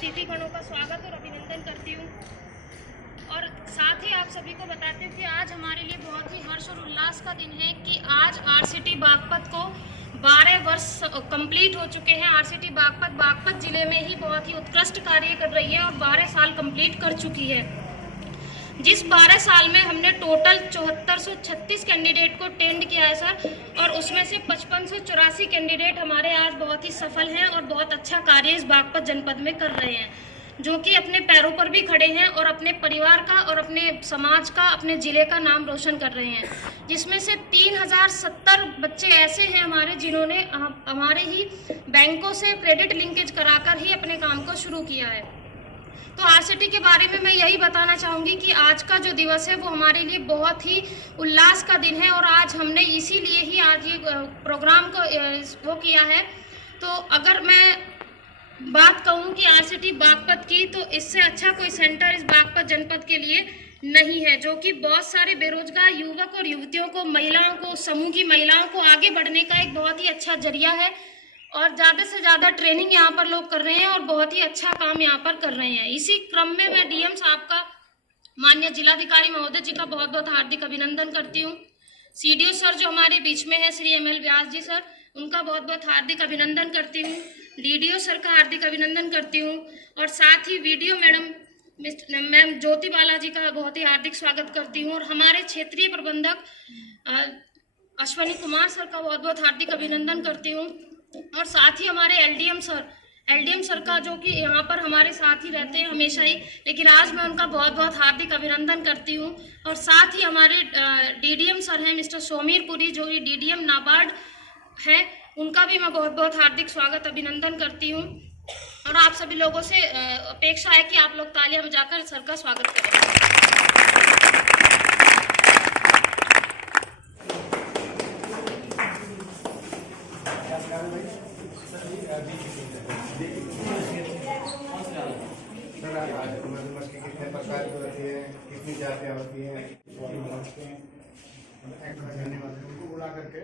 अतिथिगणों का स्वागत और अभिनंदन करती हूँ। और साथ ही आप सभी को बताती हूँ कि आज हमारे लिए बहुत ही हर्ष और उल्लास का दिन है कि आज आरसीटी बागपत को 12 वर्ष कंप्लीट हो चुके हैं। आरसीटी बागपत जिले में ही बहुत ही उत्कृष्ट कार्य कर रही है और 12 साल कंप्लीट कर चुकी है। जिस 12 साल में हमने टोटल 7436 कैंडिडेट को टेंड किया है सर, और उसमें से 5584 कैंडिडेट हमारे आज बहुत ही सफल हैं और बहुत अच्छा कार्य इस बागपत जनपद में कर रहे हैं, जो कि अपने पैरों पर भी खड़े हैं और अपने परिवार का और अपने समाज का, अपने ज़िले का नाम रोशन कर रहे हैं। जिसमें से 3070 बच्चे ऐसे हैं हमारे जिन्होंने हमारे ही बैंकों से क्रेडिट लिंकेज कराकर ही अपने काम को शुरू किया है। तो आरसीटी के बारे में मैं यही बताना चाहूँगी कि आज का जो दिवस है वो हमारे लिए बहुत ही उल्लास का दिन है और आज हमने इसीलिए ही आज ये प्रोग्राम को वो किया है। तो अगर मैं बात कहूँ कि आरसीटी बागपत की, तो इससे अच्छा कोई सेंटर इस बागपत जनपद के लिए नहीं है, जो कि बहुत सारे बेरोजगार युवक और युवतियों को, महिलाओं को, समूह की महिलाओं को आगे बढ़ने का एक बहुत ही अच्छा जरिया है। और ज़्यादा से ज़्यादा ट्रेनिंग यहाँ पर लोग कर रहे हैं और बहुत ही अच्छा काम यहाँ पर कर रहे हैं। इसी क्रम में मैं डीएम साहब का, माननीय जिलाधिकारी महोदय जी का बहुत बहुत हार्दिक अभिनंदन करती हूँ। सीडीओ सर जो हमारे बीच में है, श्री एमएल व्यास जी सर, उनका बहुत बहुत हार्दिक अभिनंदन करती हूँ। डीडीओ सर का हार्दिक अभिनंदन करती हूँ और साथ ही वीडियो मैम ज्योति बाला जी का बहुत ही हार्दिक स्वागत करती हूँ। और हमारे क्षेत्रीय प्रबंधक अश्वनी कुमार सर का बहुत बहुत हार्दिक अभिनंदन करती हूँ। और साथ ही हमारे एलडीएम सर का, जो कि यहाँ पर हमारे साथ ही रहते हैं हमेशा ही, लेकिन आज मैं उनका बहुत बहुत हार्दिक अभिनंदन करती हूँ। और साथ ही हमारे डीडीएम सर हैं मिस्टर सोमीरपुरी, जो कि डीडीएम नाबार्ड है, उनका भी मैं बहुत बहुत हार्दिक स्वागत अभिनंदन करती हूँ। और आप सभी लोगों से अपेक्षा है कि आप लोग तालियां बजाकर सर का स्वागत करें। मधुमक्खी कितने प्रकार की होती है, कितनी जातियाँ होती हैं, उनको उड़ा करके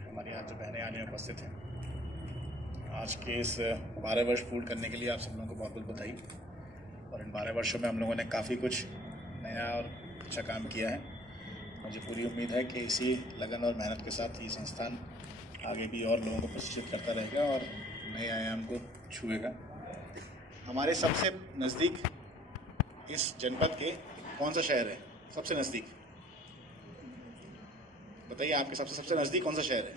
हमारे यहाँ जो बहनें आने में उपस्थित हैं, आज के इस 12 वर्ष पूर्ण करने के लिए आप सब लोगों को बहुत बहुत बधाई। और इन 12 वर्षों में हम लोगों ने काफ़ी कुछ नया और अच्छा काम किया है। मुझे पूरी उम्मीद है कि इसी लगन और मेहनत के साथ ये संस्थान आगे भी और लोगों को प्रशिक्षित करता रहेगा और नए आयाम को छुएगा। हमारे सबसे नज़दीक इस जनपद के कौन सा शहर है? सबसे नज़दीक बताइए, आपके सबसे नज़दीक कौन सा शहर है?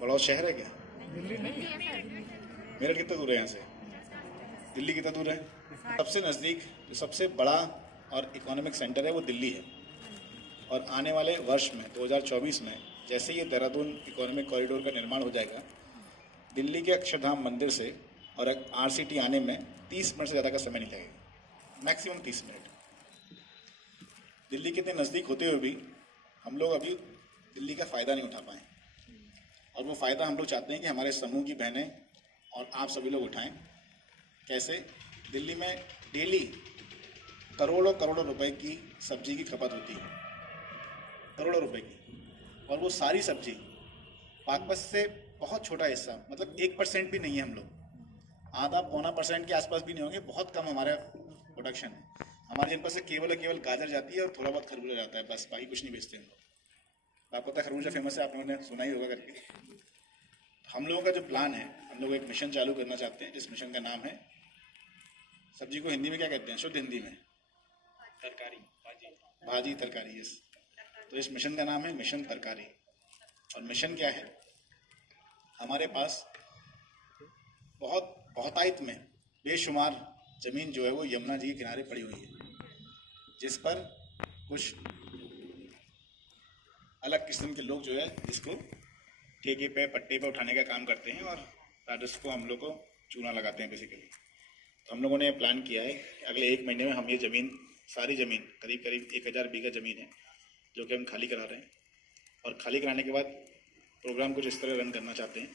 बड़ौद शहर है क्या? मेरठ कितना दूर है यहाँ से? दिल्ली कितना दूर है? सबसे नज़दीक जो सबसे बड़ा और इकोनॉमिक सेंटर है वो दिल्ली है। और आने वाले वर्ष में 2024 में जैसे ये देहरादून इकोनॉमिक कॉरिडोर का निर्माण हो जाएगा, दिल्ली के अक्षरधाम मंदिर से और आरसीटी आने में 30 मिनट से ज़्यादा का समय नहीं लगेगा, मैक्सिमम 30 मिनट। दिल्ली के इतने नज़दीक होते हुए भी हम लोग अभी दिल्ली का फ़ायदा नहीं उठा पाए, और वो फ़ायदा हम लोग चाहते हैं कि हमारे समूह की बहनें और आप सभी लोग उठाएं। कैसे? दिल्ली में डेली करोड़ों करोड़ों रुपए की सब्जी की खपत होती है, करोड़ों रुपए की, और वो सारी सब्जी बागपत से बहुत छोटा हिस्सा, मतलब 1% भी नहीं है। हम लोग आधा पौना % के आसपास भी नहीं होंगे, बहुत कम हमारा प्रोडक्शन है। हमारे जनपद से केवल गाजर जाती है और थोड़ा बहुत खरबूजा जाता है, बस, बाकी कुछ नहीं बेचते हम लोग। आपको पता है खरबूजा फेमस है, आप लोगों ने सुना ही होगा करके। हम लोगों का जो प्लान है, हम लोग एक मिशन चालू करना चाहते हैं, जिस मिशन का नाम है, सब्जी को हिंदी में क्या कहते हैं, शुद्ध हिंदी में? तरकारी, भाजी तरकारी। यस, तो इस मिशन का नाम है मिशन तरकारी। और मिशन क्या है? हमारे पास बहुतायत में बेशुमार ज़मीन जो है वो यमुना जी के किनारे पड़ी हुई है, जिस पर कुछ अलग किस्म के लोग जो है इसको ठेके पे, पट्टे पे उठाने का काम करते हैं और राजस्व को हम लोग को चूना लगाते हैं बेसिकली। तो हम लोगों ने प्लान किया है कि अगले 1 महीने में हम ये ज़मीन, सारी ज़मीन, करीब 1000 बीघा ज़मीन है, जो कि हम खाली करा रहे हैं। और खाली कराने के बाद प्रोग्राम कुछ इस तरह रन करना चाहते हैं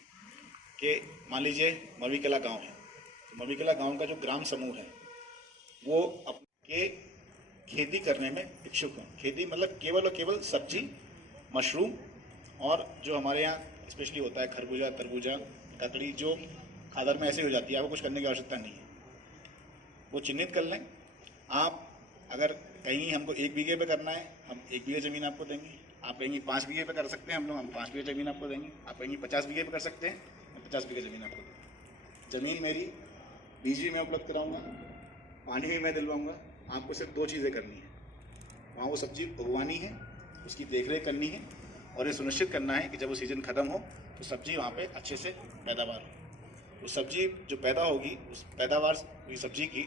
कि मान लीजिए मवीकला गांव है, तो मवीकला गांव का जो ग्राम समूह है वो अपने खेती करने में इच्छुक हों। खेती मतलब केवल और केवल सब्जी मशरूम और जो हमारे यहाँ स्पेशली होता है खरबूजा, तरबूजा, ककड़ी, जो खादर में ऐसे हो जाती है, आपको कुछ करने की आवश्यकता नहीं है। वो चिन्हित कर लें। आप अगर कहीं हमको 1 बीघे पे करना है, हम 1 बीघे ज़मीन आपको देंगे। आप कहेंगे 5 बीघे पे कर सकते हैं हम 5 बीघे ज़मीन आपको देंगे। आप कहेंगे 50 बीघे पे कर सकते हैं, हम 50 बीघे ज़मीन आपको देंगे। ज़मीन मेरी, बीज भी मैं उपलब्ध कराऊंगा, पानी भी मैं दिलवाऊंगा। आपको सिर्फ 2 चीज़ें करनी है, वहाँ वो सब्जी उगवानी है, उसकी देखरेख करनी है और ये सुनिश्चित करना है कि जब वो सीज़न ख़त्म हो तो सब्जी वहाँ पे अच्छे से पैदावार हो। उस सब्जी जो पैदा होगी, उस पैदावार हुई सब्जी की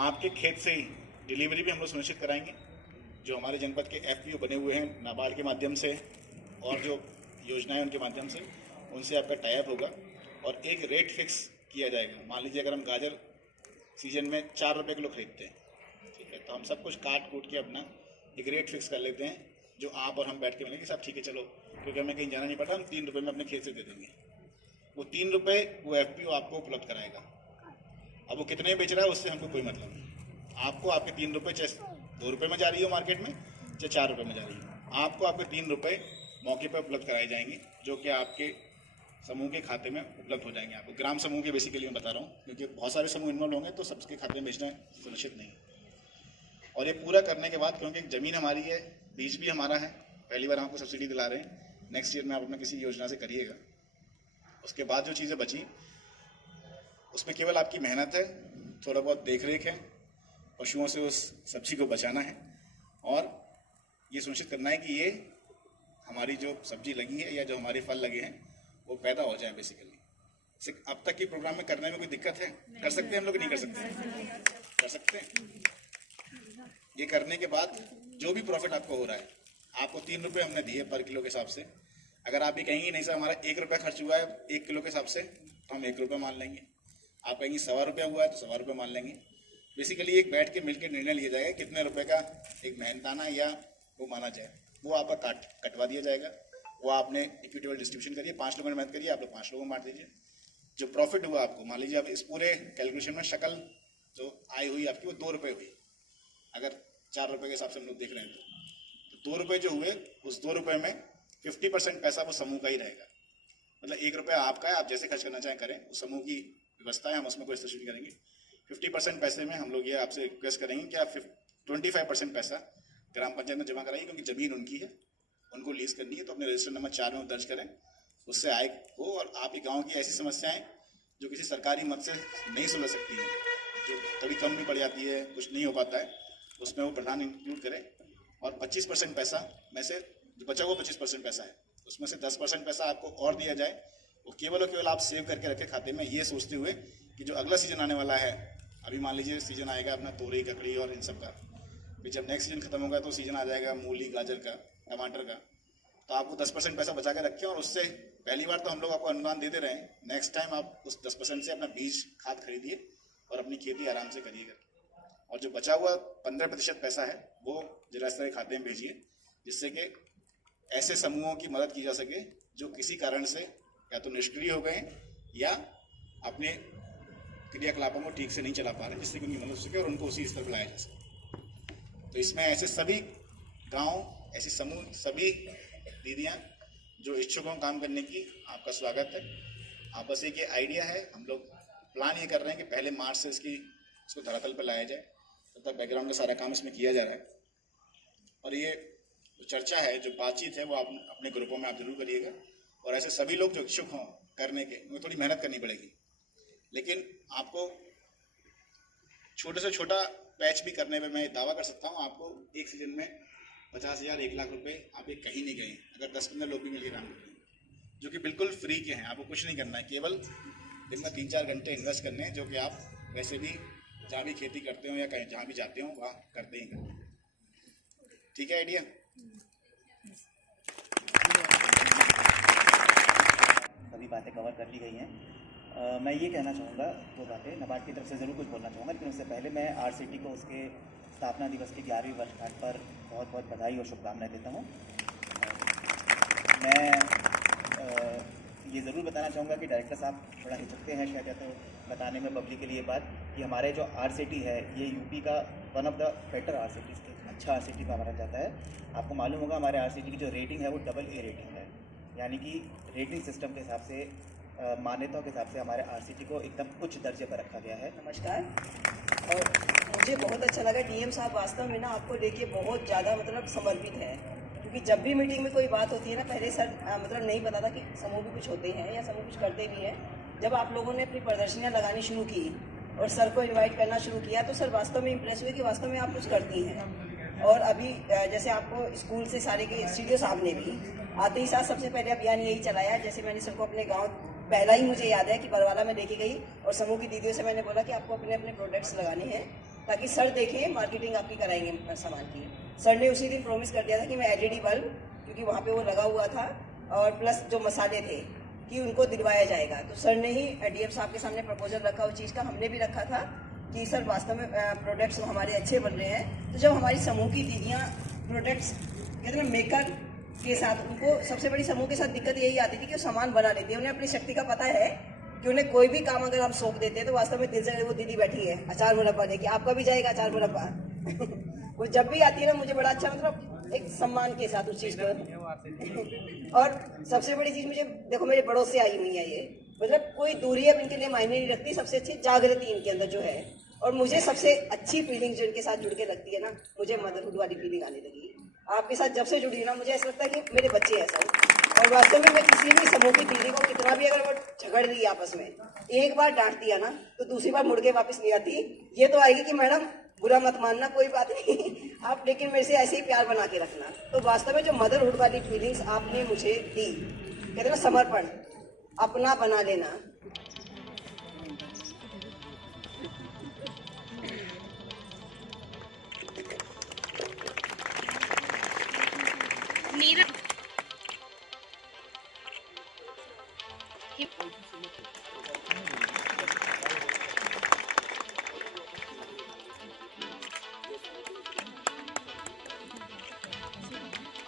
आपके खेत से ही डिलीवरी भी हम लोग सुनिश्चित कराएंगे। जो हमारे जनपद के FPO बने हुए हैं नाबार्ड के माध्यम से और जो योजनाएं उनके माध्यम से, उनसे आपका टाई अप होगा और एक रेट फिक्स किया जाएगा। मान लीजिए अगर हम गाजर सीजन में 4 रुपये किलो खरीदते हैं, ठीक है, तो हम सब कुछ काट कूट के अपना एक रेट फिक्स कर लेते हैं, जो आप और हम बैठ के मिलेंगे, सब ठीक है चलो, क्योंकि हमें कहीं जाना नहीं पड़ता, हम 3 रुपये में अपने खेत से दे देंगे। वो 3 रुपये वो FPO आपको उपलब्ध कराएगा। अब वो कितने बेच रहा है उससे हमको कोई मतलब नहीं। आपको आपके 3 रुपये चाहे 2 रुपये में जा रही हो मार्केट में, चाहे 4 रुपये में जा रही हो, आपको आपके 3 रुपये मौके पर उपलब्ध कराए जाएंगे, जो कि आपके समूह के खाते में उपलब्ध हो जाएंगे। आपको ग्राम समूह के बेसिकली मैं बता रहा हूँ, क्योंकि बहुत सारे समूह इन्वॉल्व होंगे तो सबके खाते में बेचना सुनिश्चित नहीं। और ये पूरा करने के बाद, क्योंकि ज़मीन हमारी है, बीज भी हमारा है, पहली बार आपको सब्सिडी दिला रहे हैं, नेक्स्ट ईयर में आप अपना किसी योजना से करिएगा। उसके बाद जो चीज़ें बची उसमें केवल आपकी मेहनत है, थोड़ा बहुत देख रेख है, पशुओं से उस सब्जी को बचाना है और ये सुनिश्चित करना है कि ये हमारी जो सब्जी लगी है या जो हमारे फल लगे हैं वो पैदा हो जाए बेसिकली। अब तक के प्रोग्राम में करने में कोई दिक्कत है? कर सकते हैं हम लोग, नहीं कर सकते? कर सकते हैं। ये करने के बाद जो भी प्रॉफिट आपको हो रहा है, आपको 3 रुपये हमने दिए पर किलो के हिसाब से। अगर आप ये कहेंगे नहीं सर हमारा 1 रुपया खर्च हुआ है 1 किलो के हिसाब से, तो हम 1 रुपया मान लेंगे। आप कहेंगे 1.25 रुपया हुआ है तो 1.25 रुपये मान लेंगे। बेसिकली एक बैठ के मिलकर निर्णय लिया जाएगा कितने रुपए का एक मेहनताना या वो माना जाए, वो आपका कटवा दिया जाएगा। वो आपने इक्विटेबल डिस्ट्रीब्यूशन करिए, 5 लोगों ने मेहनत करिए, आप लोग 5 लोगों में बांट दीजिए। जो प्रॉफिट हुआ आपको, मान लीजिए आप इस पूरे कैलकुलेशन में शकल जो आई हुई आपकी वो 2 रुपये हुई, अगर 4 रुपये के हिसाब से हम लोग देख रहे हैं तो 2 रुपये जो हुए उस 2 रुपये में 50% पैसा वो समूह का ही रहेगा। मतलब 1 रुपया आपका है, आप जैसे खर्च करना चाहें करें, उस समूह की व्यवस्था है, हम उसमें कोई रिस्ट्रिक्शन करेंगे। 50% पैसे में हम लोग ये आपसे रिक्वेस्ट करेंगे कि आप 25% पैसा ग्राम पंचायत में जमा कराइए, क्योंकि ज़मीन उनकी है, उनको लीज करनी है, तो अपने रजिस्टर नंबर 4 में दर्ज करें, उससे आय हो। और आपके गांव की ऐसी समस्याएं जो किसी सरकारी मद से नहीं सुलझ सकती है, जो कभी कम भी पड़ जाती है, कुछ नहीं हो पाता है, उसमें वो प्रधान इंक्लूड करें। और 25% पैसा में से जो बचा हुआ 25% पैसा है, उसमें से 10% पैसा आपको और दिया जाए, वो केवल और केवल आप सेव करके रखें खाते में, ये सोचते हुए कि जो अगला सीजन आने वाला है, अभी मान लीजिए सीजन आएगा अपना तोरई, ककड़ी और इन सब का, फिर जब नेक्स्ट सीजन खत्म होगा तो सीजन आ जाएगा मूली, गाजर का, टमाटर का, तो आपको 10% पैसा बचा के रखें। और उससे पहली बार तो हम लोग आपको अनुदान दे रहे हैं, नेक्स्ट टाइम आप उस 10% से अपना बीज खाद खरीदिए और अपनी खेती आराम से करिएगा। और जो बचा हुआ 15% पैसा है वो जिला स्तरीय खाते में भेजिए, जिससे कि ऐसे समूहों की मदद की जा सके जो किसी कारण से या तो निष्क्रिय हो गए या अपने क्रियाकलापों को ठीक से नहीं चला पा रहे, जिससे कि उनकी मदद हो सके और उनको उसी स्तर पर लाया जा सके। तो इसमें ऐसे सभी गांव, ऐसे समूह, सभी दीदियां जो इच्छुक हों काम करने की, आपका स्वागत है। आप बस एक ये आइडिया है, हम लोग प्लान ये कर रहे हैं कि पहले मार्च से इसको धरातल पर लाया जाए, तब तक बैकग्राउंड का सारा काम इसमें किया जा रहा है। और ये जो चर्चा है, जो बातचीत है, वो आप अपने ग्रुपों में आप जरूर करिएगा। और ऐसे सभी लोग जो इच्छुक हों करने के, उन्हें थोड़ी मेहनत करनी पड़ेगी, लेकिन आपको छोटे से छोटा पैच भी करने में मैं दावा कर सकता हूँ, आपको एक सीजन में 50,000 1 लाख रुपए आप एक कहीं नहीं गए अगर 10-15 लोग भी मिलकर काम करते हैं, जो कि बिल्कुल फ्री के हैं। आपको कुछ नहीं करना है, केवल दिन में 3-4 घंटे इन्वेस्ट करने हैं, जो कि आप वैसे भी जहाँ भी खेती करते हो या कहीं जहाँ भी जाते हो वहाँ करते ही करते हैं। ठीक है आइडिया? सभी बातें कवर कर ली गई हैं। मैं ये कहना चाहूँगा, वो बातें नाबार्ड की तरफ से ज़रूर कुछ बोलना चाहूँगा, लेकिन उससे पहले मैं RCT को उसके स्थापना दिवस की 11वीं वर्षगांठ पर बहुत बहुत बधाई और शुभकामनाएं देता हूँ। मैं ये ज़रूर बताना चाहूँगा कि डायरेक्टर साहब थोड़ा हिचकते हैं शायद, या तो बताने में पब्लिक के लिए बात कि हमारे जो RCT है ये यूपी का one of the better RCTs के अच्छा आरसीटी माना जाता है। आपको मालूम होगा हमारे आरसीटी की जो रेटिंग है वो AA रेटिंग है, यानी कि रेटिंग सिस्टम के हिसाब से, मान्यताओं के हिसाब से हमारे आरसीटी को एकदम उच्च दर्जे पर रखा गया है। नमस्कार। और मुझे बहुत अच्छा लगा डीएम साहब वास्तव में ना आपको लेके बहुत ज़्यादा मतलब समर्पित है, क्योंकि जब भी मीटिंग में कोई बात होती है ना, पहले सर मतलब नहीं पता था कि समूह भी कुछ होते हैं या समूह कुछ करते भी हैं। जब आप लोगों ने अपनी प्रदर्शनियाँ लगानी शुरू की और सर को इन्वाइट करना शुरू किया तो सर वास्तव में इम्प्रेस हुए कि वास्तव में आप कुछ करती हैं। और अभी जैसे आपको स्कूल से सारे के स्टूडियो साहब ने भी आते ही साथ सबसे पहले अभियान यही चलाया। जैसे मैंने सर को अपने गांव पहला ही मुझे याद है कि बरवाला में लेके गई और समूह की दीदियों से मैंने बोला कि आपको अपने अपने प्रोडक्ट्स लगाने हैं ताकि सर देखें, मार्केटिंग आपकी कराएंगे सामान की। सर ने उसी दिन प्रॉमिस कर दिया था कि मैं LED बल्ब, क्योंकि वहाँ पे वो लगा हुआ था, और प्लस जो मसाले थे कि उनको दिलवाया जाएगा। तो सर ने ही डीएम साहब के सामने प्रपोजल रखा उस चीज़ का, हमने भी रखा था कि सर वास्तव में प्रोडक्ट्स हमारे अच्छे बन रहे हैं। तो जब हमारी समूह की दीदियाँ प्रोडक्ट्स कहते हैं मेकर के साथ, उनको सबसे बड़ी समूह के साथ दिक्कत यही आती थी कि वो सामान बना लेती है, उन्हें अपनी शक्ति का पता है कि उन्हें कोई भी काम अगर हम सौंप देते हैं तो वास्तव में दिल से वो दीदी बैठी है अचार मुरब्बा लेके, आपका भी जाएगा अचार मुरब्बा। वो जब भी आती है ना मुझे बड़ा अच्छा मतलब एक सम्मान के साथ उस चीज़ को। और सबसे बड़ी चीज़ मुझे देखो, मेरे बड़ों से आई हुई है ये, मतलब कोई दूरी अब इनके लिए मायने नहीं रखती, सबसे अच्छी जागृति इनके अंदर जो है। और मुझे सबसे अच्छी फीलिंग जो इनके साथ जुड़ के लगती है ना, मुझे मदरहुड वाली फीलिंग आने लगी आपके साथ जब से जुड़ी ना। मुझे ऐसा लगता है कि मेरे बच्चे ऐसा हो। और वास्तव में मैं किसी भी समूह की दीदी को कितना भी अगर वो झगड़ रही है आपस में, एक बार डांट दिया ना तो दूसरी बार मुड़ के वापस नहीं आती। ये तो आएगी कि मैडम बुरा मत मानना, कोई बात नहीं आप, लेकिन मेरे से ऐसे ही प्यार बना के रखना। तो वास्तव में जो मदरहुड वाली फीलिंग्स आपने मुझे दी, कहते हैं ना समर्पण, अपना बना लेना, नीरज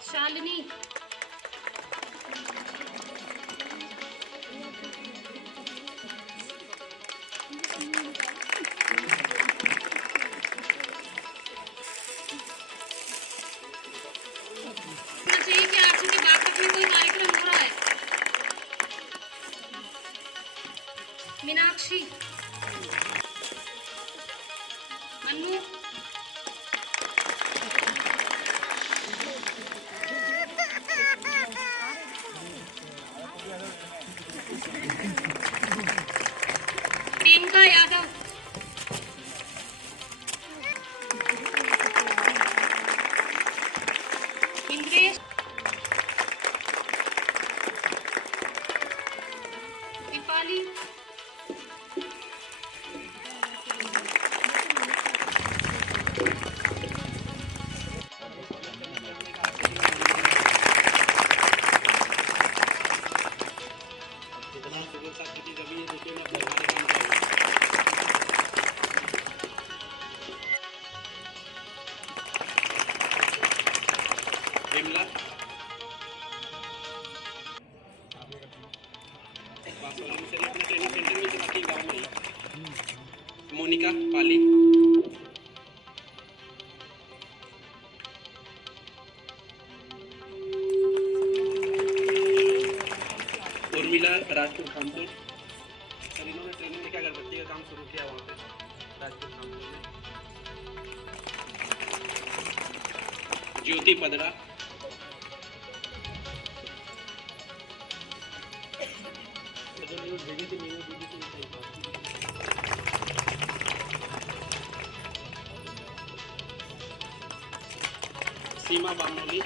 शालिनी चाहिए कि आरसीटी बागपत में कोई कार्यक्रम हो रहा है। मीनाक्षी, अनु, प्रियंका यादव, इंद्रेश, दीपाली, विमला, ट्रेनिंग सेंटर में चलाती गाँव में, मोनिका, पाली, उर्मिला, राजपुर खानपुर। सर इन्होंने ट्रेनिंग में क्या अगरबत्ती का काम शुरू किया वहाँ पे राजपुर खानपुर में। ज्योति पदरा, सीमा बामनोली,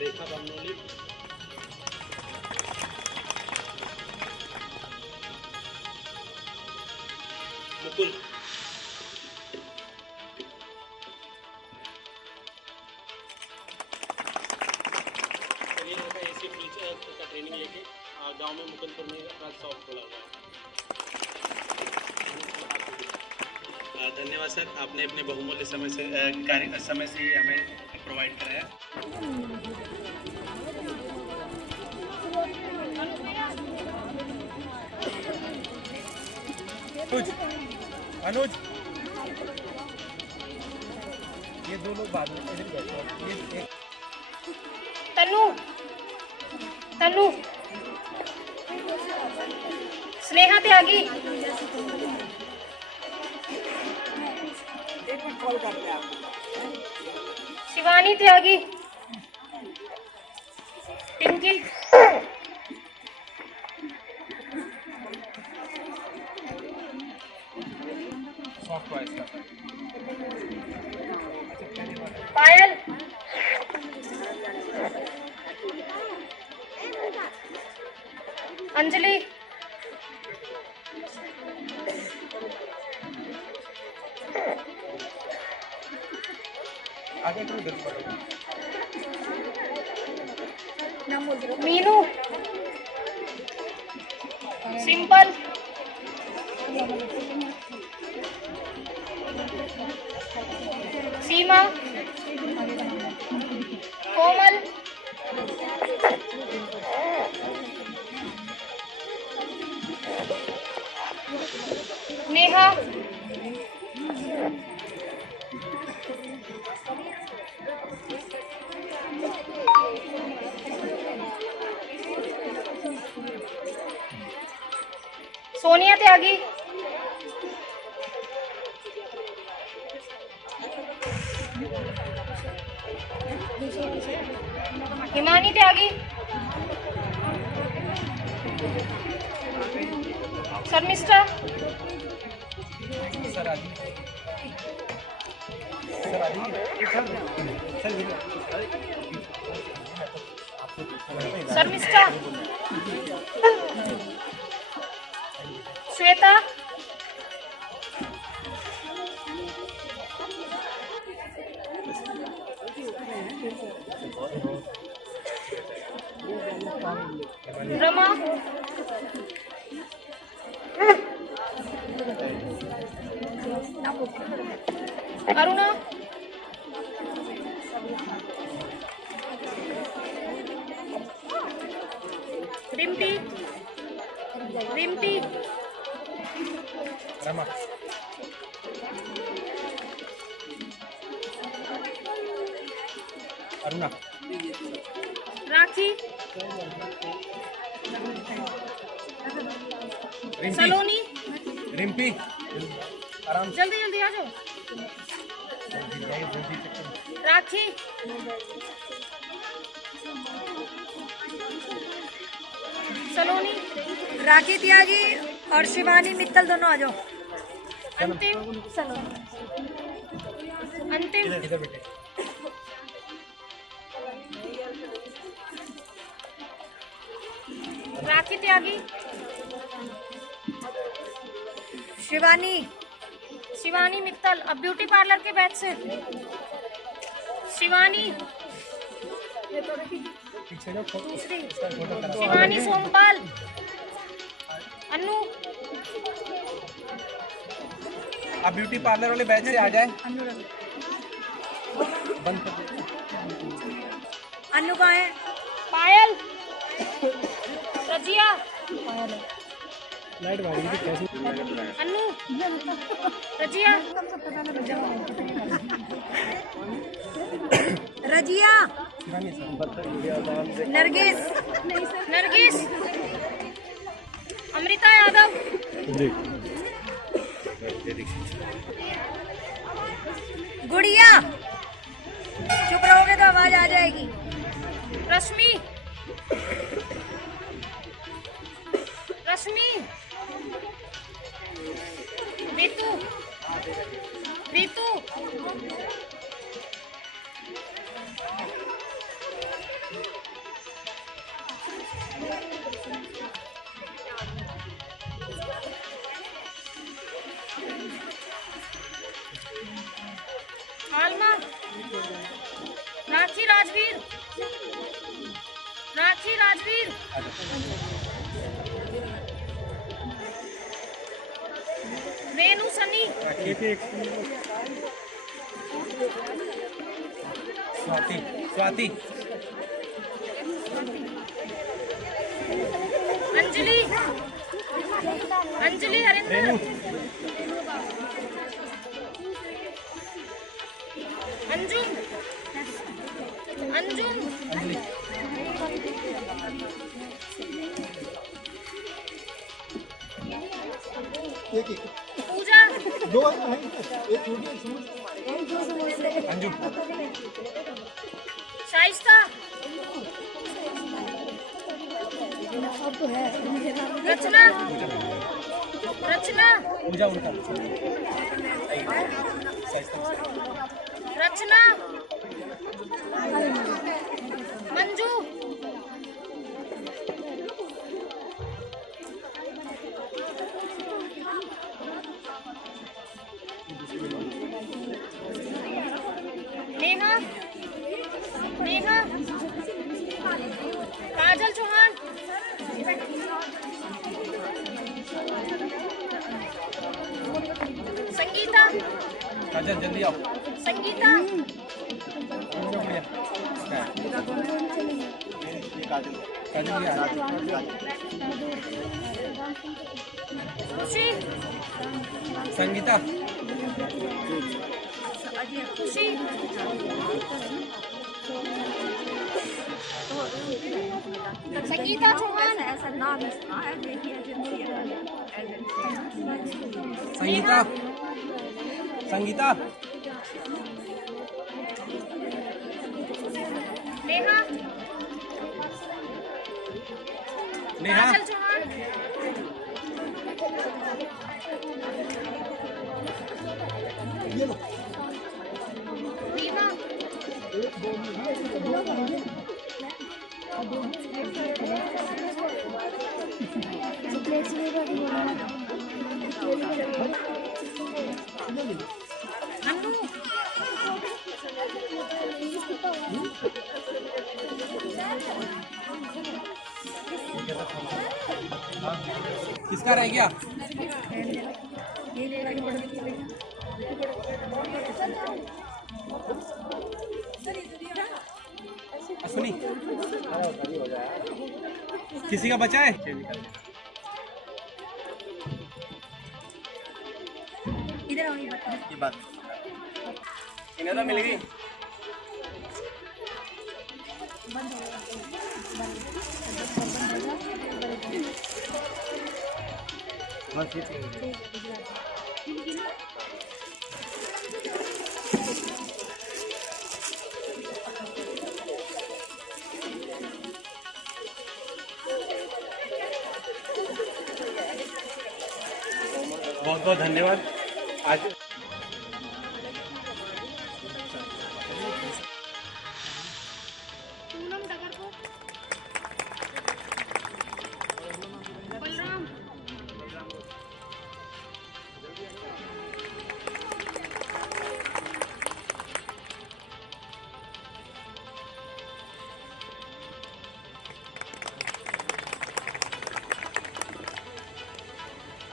रेखा बामनोली, मुकुल, एसी फ्रिज का ट्रेनिंग लेके गांव में मुकुंदपुर में अपना शॉप खोला हुआ है। धन्यवाद सर, आपने अपने बहुमूल्य समय से हमें प्रोवाइड कराया। अनुज तन्नू तन्नू स्नेहा त्यागी शिवानी त्यागी पिंकी पायल अंजलि मीनू सिंपल सीमा कोमल नेहा सोनिया त्यागी हिमानी त्यागी शर्मिष्ठा शर्मिष्ठा श्वेता रमा अरुणा रिम्पी रिम्पी रमा अरुणा राखी सलोनी रिम्पी आराम जल्दी जल्दी आ जाओ राखी सलोनी राखी त्यागी और शिवानी मित्तल दोनों आ जाओ। अंतिम अंतिम इधर बेटे राखी त्यागी शिवानी शिवानी मित्तल अब ब्यूटी पार्लर के बैच से शिवानी पीछे जाओ दूसरी शिवानी सोमपाल अन्नू आप ब्यूटी पार्लर वाले बैच से आ जाए बंद कर दो। अन्नू कहाँ है? पायल रजिया लाइट मारी थी कैसे अन्नू रजिया रजिया नरगिस नरगिस अमृता यादव गुड़िया चुप रहोगे तो आवाज आ जाएगी। रश्मि रश्मि ऋतु ऋतु आलमा राखी राजवीर राखी राजवीर रेनू सनी स्वाति स्वाति अंजलि अंजलि हरिंदर अंजुम अंजुम पूजा अंजू शाइस्ता रचना रचना पूजा उनका रचना मंजू नेहा नेहा काजल चौहान संगीता काजल जल्दी आओ संगीता काजल खुशी संगीता खुशी संगीता चौहान संगीता संगीता नेहा नेहा काजल चौहान रीमा अनु किसका रह गया अश्विनी किसी का बचा है इधर आओ ये बात इन्हें तो मिल गई। बहुत बहुत धन्यवाद। आज पूनम डगरपुर बलराम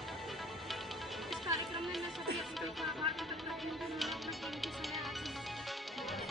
इस कार्यक्रम में मैं सभी अतिथियों का आभार प्रकट करती हूँ कि उन्होंने अपना कीमती समय आज